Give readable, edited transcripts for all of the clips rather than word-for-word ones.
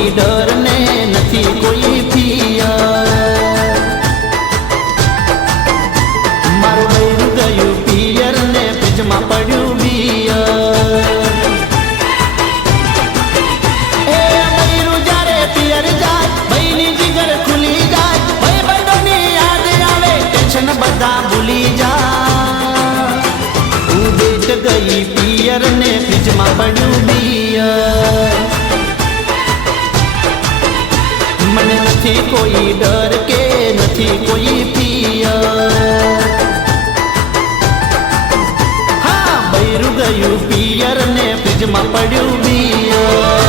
કોઈ ડર ને નથી કોઈ ફિયર મારું બૈરું ગયું પિયર ને ફ્રીજમાં પડ્યું બિયર એ બૈરું જ્યારે પિયર જાય ભાઈની જીગર ખુલી જાય ભાઈ બંધોની યાદ આવે ટેન્શન બધા ભૂલી જાય ઉડેટ ગઈ પિયર ને ફ્રીજમાં પડ્યું બિયર મને નથી કોઈ ડર કે નથી કોઈ ફિયર હા બૈરું ગયું પિયર ને ફ્રીજમાં પડ્યું બિયર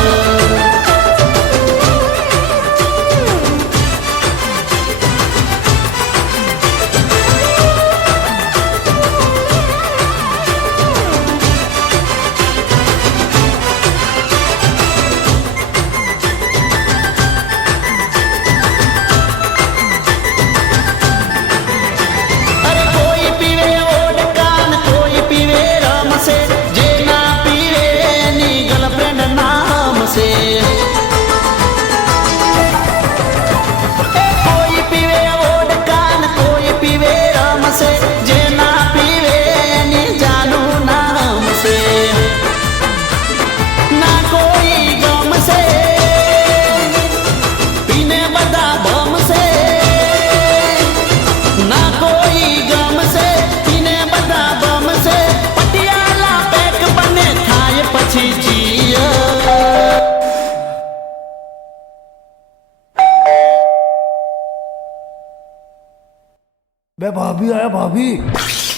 बे भाभी आया भाभी।